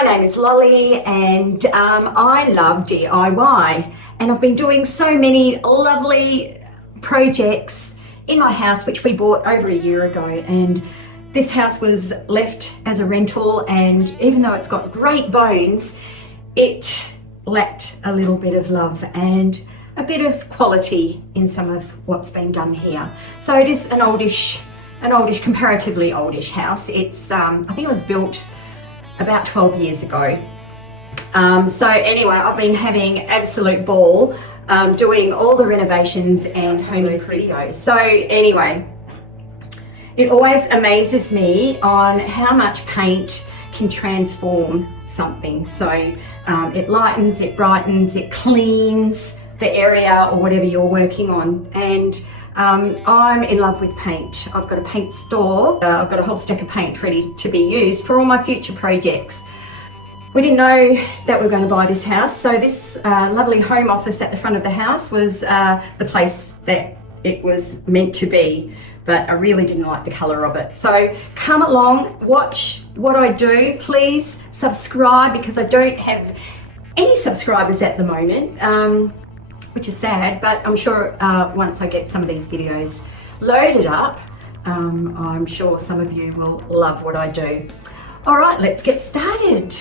My name is Lollie and I love DIY, and I've been doing so many lovely projects in my house which we bought over a year ago, and this house was left as a rental, and even though it's got great bones, it lacked a little bit of love and a bit of quality in some of what's been done here. So it is an oldish, comparatively oldish house. It's I think it was built about 12 years ago. So anyway, I've been having absolute ball doing all the renovations and home videos. So anyway, it always amazes me on how much paint can transform something. So it lightens, it brightens, it cleans the area or whatever you're working on. And I'm in love with paint. I've got a paint store. I've got a whole stack of paint ready to be used for all my future projects. We didn't know that we were going to buy this house, so this lovely home office at the front of the house was the place that it was meant to be, but I really didn't like the colour of it. So come along, watch what I do. Please subscribe, because I don't have any subscribers at the moment. Which is sad, but I'm sure once I get some of these videos loaded up, I'm sure some of you will love what I do. All right, let's get started.